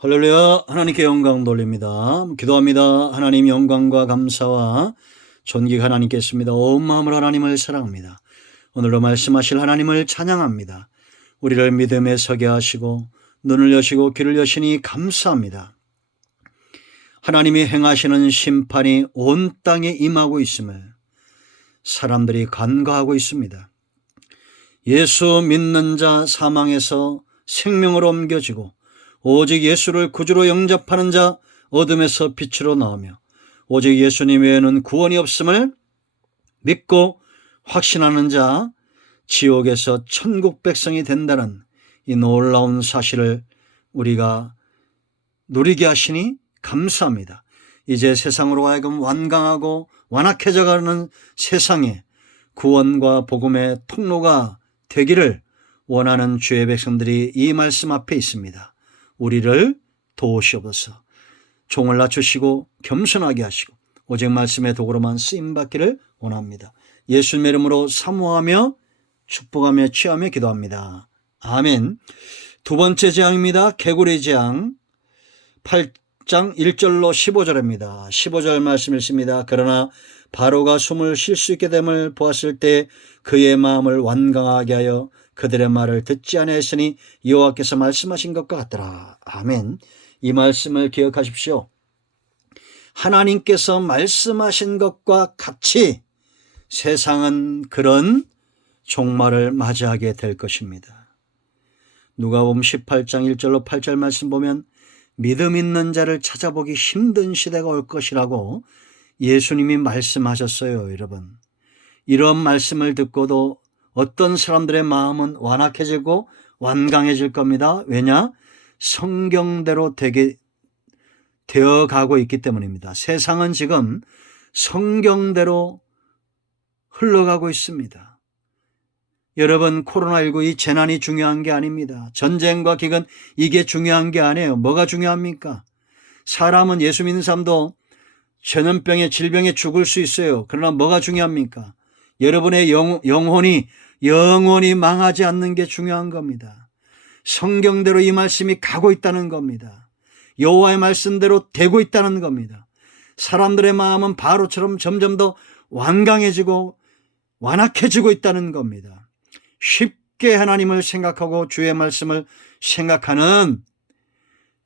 할렐루야. 하나님께 영광 돌립니다. 기도합니다. 하나님 영광과 감사와 존귀가 하나님께 있습니다. 온 마음으로 하나님을 사랑합니다. 오늘도 말씀하실 하나님을 찬양합니다. 우리를 믿음에 서게 하시고 눈을 여시고 귀를 여시니 감사합니다. 하나님이 행하시는 심판이 온 땅에 임하고 있음을 사람들이 간과하고 있습니다. 예수 믿는 자 사망에서 생명으로 옮겨지고 오직 예수를 구주로 영접하는 자 어둠에서 빛으로 나오며 오직 예수님 외에는 구원이 없음을 믿고 확신하는 자 지옥에서 천국 백성이 된다는 이 놀라운 사실을 우리가 누리게 하시니 감사합니다. 이제 세상으로 하여금 완강하고 완악해져가는 세상에 구원과 복음의 통로가 되기를 원하는 주의 백성들이 이 말씀 앞에 있습니다. 우리를 도우시옵소서. 종을 낮추시고 겸손하게 하시고 오직 말씀의 도구로만 쓰임받기를 원합니다. 예수님 이름으로 사모하며 축복하며 취하며 기도합니다. 아멘. 두 번째 재앙입니다. 개구리 재앙 8장 1절로 15절입니다. 15절 말씀 읽습니다. 그러나 바로가 숨을 쉴 수 있게 됨을 보았을 때 그의 마음을 완강하게 하여 그들의 말을 듣지 아니하였으니 여호와께서 말씀하신 것과 같더라. 아멘. 이 말씀을 기억하십시오. 하나님께서 말씀하신 것과 같이 세상은 그런 종말을 맞이하게 될 것입니다. 누가복음 18장 1절로 8절 말씀 보면 믿음 있는 자를 찾아보기 힘든 시대가 올 것이라고 예수님이 말씀하셨어요. 여러분, 이런 말씀을 듣고도 어떤 사람들의 마음은 완악해지고 완강해질 겁니다. 왜냐? 성경대로 되어가고 있기 때문입니다. 세상은 지금 성경대로 흘러가고 있습니다. 여러분, 코로나19 이 재난이 중요한 게 아닙니다. 전쟁과 기근 이게 중요한 게 아니에요. 뭐가 중요합니까? 사람은 예수 믿는 사람도 전염병에 질병에 죽을 수 있어요. 그러나 뭐가 중요합니까? 여러분의 영혼이 망하지 않는 게 중요한 겁니다. 성경대로 이 말씀이 가고 있다는 겁니다. 여호와의 말씀대로 되고 있다는 겁니다. 사람들의 마음은 바로처럼 점점 더 완강해지고 완악해지고 있다는 겁니다. 쉽게 하나님을 생각하고 주의 말씀을 생각하는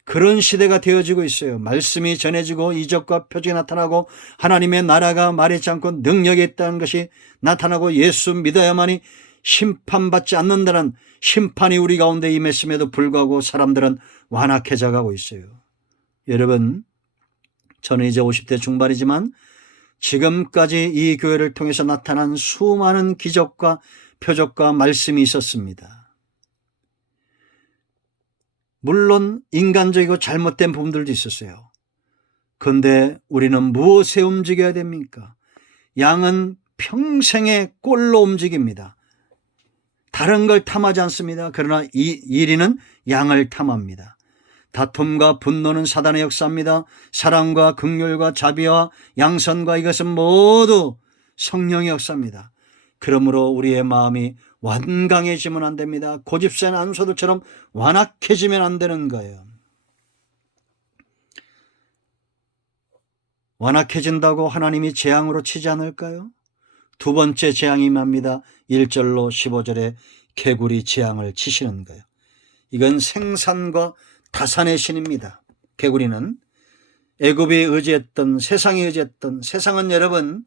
그런 시대가 되어지고 있어요. 말씀이 전해지고 이적과 표적이 나타나고 하나님의 나라가 말하지 않고 능력이 있다는 것이 나타나고 예수 믿어야만이 심판받지 않는다는 심판이 우리 가운데 임했음에도 불구하고 사람들은 완악해져 가고 있어요. 여러분, 저는 이제 50대 중반이지만 지금까지 이 교회를 통해서 나타난 수많은 기적과 표적과 말씀이 있었습니다. 물론 인간적이고 잘못된 부분들도 있었어요. 그런데 우리는 무엇에 움직여야 됩니까? 양은 평생의 꼴로 움직입니다. 다른 걸 탐하지 않습니다. 그러나 이리는 양을 탐합니다. 다툼과 분노는 사단의 역사입니다. 사랑과 긍휼과 자비와 양선과 이것은 모두 성령의 역사입니다. 그러므로 우리의 마음이 완강해지면 안 됩니다. 고집센 안소들처럼 완악해지면 안 되는 거예요. 완악해진다고 하나님이 재앙으로 치지 않을까요? 두 번째 재앙이 임합니다. 1절로 15절에 개구리 재앙을 치시는 거예요. 이건 생산과 다산의 신입니다. 개구리는 애굽이 의지했던, 세상이 의지했던, 세상은 여러분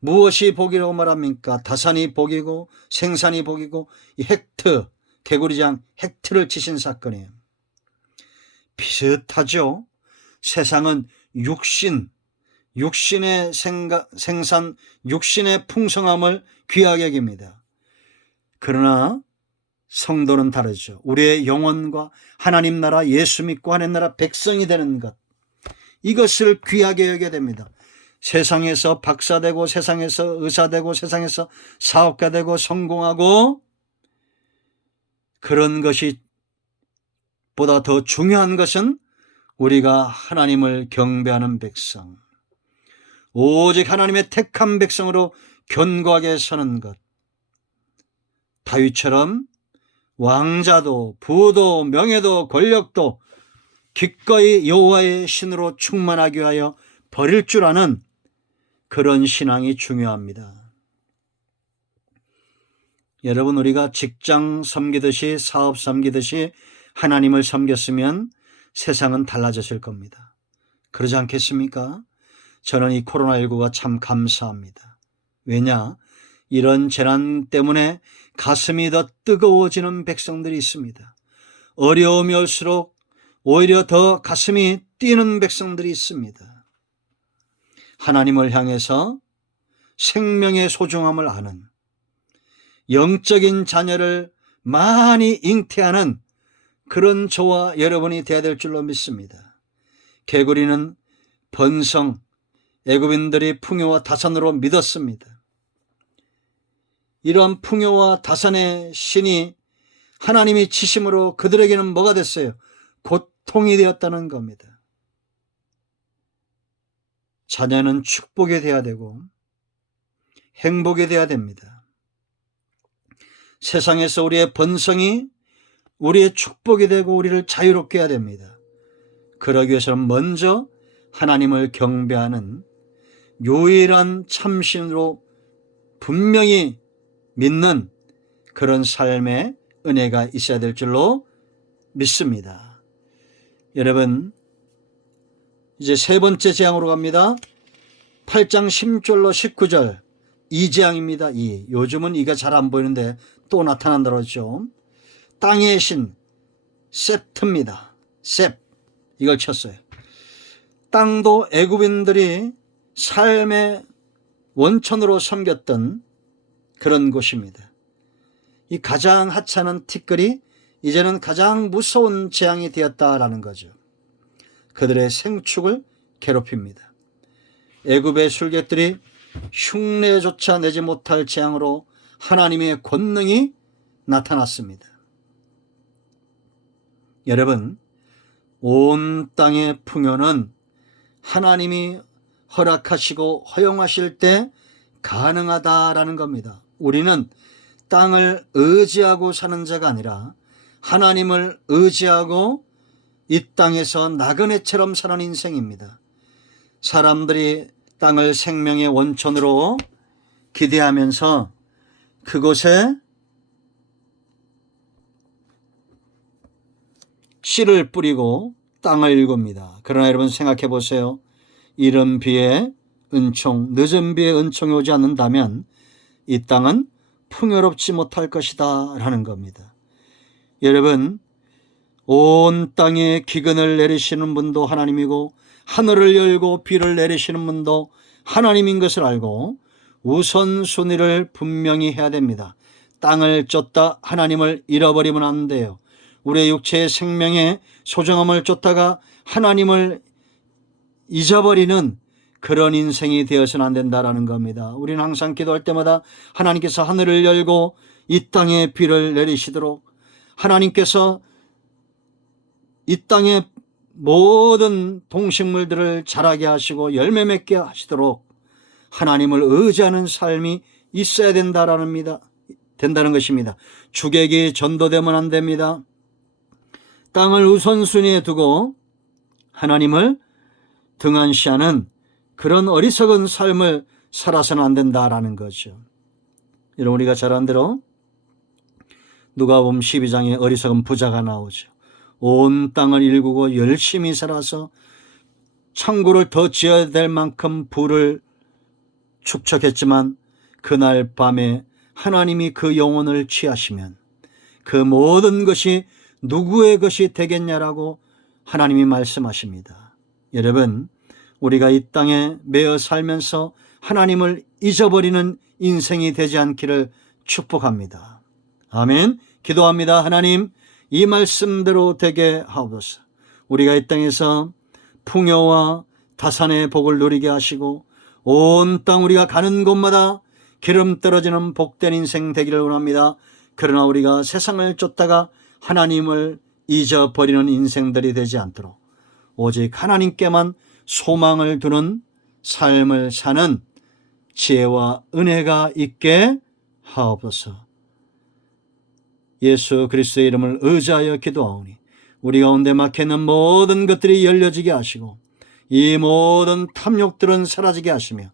무엇이 복이라고 말합니까? 다산이 복이고 생산이 복이고 이 헥트, 개구리장 헥트를 치신 사건이에요. 비슷하죠? 세상은 육신의 생산, 육신의 풍성함을 귀하게 여깁니다. 그러나 성도는 다르죠. 우리의 영혼과 하나님 나라, 예수 믿고 하나님 나라 백성이 되는 것, 이것을 귀하게 여겨야 됩니다. 세상에서 박사되고 세상에서 의사되고 세상에서 사업가 되고 성공하고 그런 것이 보다 더 중요한 것은 우리가 하나님을 경배하는 백성, 오직 하나님의 택한 백성으로 견고하게 서는 것. 다윗처럼 왕자도 부도 명예도 권력도 기꺼이 여호와의 신으로 충만하기 위하여 버릴 줄 아는 그런 신앙이 중요합니다. 여러분, 우리가 직장 섬기듯이 사업 섬기듯이 하나님을 섬겼으면 세상은 달라졌을 겁니다. 그러지 않겠습니까? 저는 이 코로나19가 참 감사합니다. 왜냐? 이런 재난 때문에 가슴이 더 뜨거워지는 백성들이 있습니다. 어려움이 올수록 오히려 더 가슴이 뛰는 백성들이 있습니다. 하나님을 향해서 생명의 소중함을 아는, 영적인 자녀를 많이 잉태하는 그런 저와 여러분이 되어야 될 줄로 믿습니다. 개구리는 번성, 애굽인들이 풍요와 다산으로 믿었습니다. 이러한 풍요와 다산의 신이 하나님이 치심으로 그들에게는 뭐가 됐어요? 고통이 되었다는 겁니다. 자녀는 축복이 되어야 되고 행복이 되어야 됩니다. 세상에서 우리의 번성이 우리의 축복이 되고 우리를 자유롭게 해야 됩니다. 그러기 위해서는 먼저 하나님을 경배하는 유일한 참신으로 분명히 믿는 그런 삶의 은혜가 있어야 될 줄로 믿습니다. 여러분, 이제 세 번째 재앙으로 갑니다. 8장 10절로 19절, 이 재앙입니다. 요즘은 이가 잘 안 보이는데 또 나타난다 그러죠. 땅의 신 셉트입니다. 셉, 이걸 쳤어요. 땅도 애굽인들이 삶의 원천으로 섬겼던 그런 곳입니다. 이 가장 하찮은 티끌이 이제는 가장 무서운 재앙이 되었다라는 거죠. 그들의 생축을 괴롭힙니다. 애굽의 술객들이 흉내조차 내지 못할 재앙으로 하나님의 권능이 나타났습니다. 여러분, 온 땅의 풍요는 하나님이 허락하시고 허용하실 때 가능하다라는 겁니다. 우리는 땅을 의지하고 사는 자가 아니라 하나님을 의지하고 이 땅에서 나그네처럼 사는 인생입니다. 사람들이 땅을 생명의 원천으로 기대하면서 그곳에 씨를 뿌리고 땅을 일굽니다. 그러나 여러분 생각해 보세요. 이른 비에 은총, 늦은 비에 은총이 오지 않는다면 이 땅은 풍요롭지 못할 것이다 라는 겁니다. 여러분, 온 땅에 기근을 내리시는 분도 하나님이고 하늘을 열고 비를 내리시는 분도 하나님인 것을 알고 우선순위를 분명히 해야 됩니다. 땅을 쫓다 하나님을 잃어버리면 안 돼요. 우리의 육체의 생명의 소중함을 쫓다가 하나님을 잊어버리는 그런 인생이 되어서는 안 된다라는 겁니다. 우리는 항상 기도할 때마다 하나님께서 하늘을 열고 이 땅에 비를 내리시도록, 하나님께서 이 땅의 모든 동식물들을 자라게 하시고 열매 맺게 하시도록 하나님을 의지하는 삶이 있어야 된다는 것입니다. 주객이 전도되면 안 됩니다. 땅을 우선순위에 두고 하나님을 등한시하는 그런 어리석은 삶을 살아서는 안 된다라는 거죠. 여러분, 우리가 잘 아는 대로 누가복음 12장에 어리석은 부자가 나오죠. 온 땅을 일구고 열심히 살아서 창고를 더 지어야 될 만큼 부를 축적했지만 그날 밤에 하나님이 그 영혼을 취하시면 그 모든 것이 누구의 것이 되겠냐라고 하나님이 말씀하십니다. 여러분, 우리가 이 땅에 매어 살면서 하나님을 잊어버리는 인생이 되지 않기를 축복합니다. 아멘. 기도합니다. 하나님, 이 말씀대로 되게 하옵소서. 우리가 이 땅에서 풍요와 다산의 복을 누리게 하시고 온 땅 우리가 가는 곳마다 기름 떨어지는 복된 인생 되기를 원합니다. 그러나 우리가 세상을 쫓다가 하나님을 잊어버리는 인생들이 되지 않도록 오직 하나님께만 소망을 두는 삶을 사는 지혜와 은혜가 있게 하옵소서. 예수 그리스도의 이름을 의지하여 기도하오니 우리 가운데 막혀있는 모든 것들이 열려지게 하시고 이 모든 탐욕들은 사라지게 하시며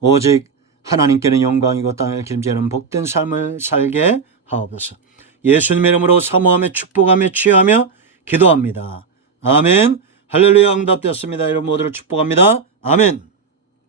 오직 하나님께는 영광이고 땅을 기름지는 복된 삶을 살게 하옵소서. 예수님의 이름으로 사모하며 축복하며 취하며 기도합니다. 아멘. 할렐루야. 응답되었습니다. 여러분 모두를 축복합니다. 아멘.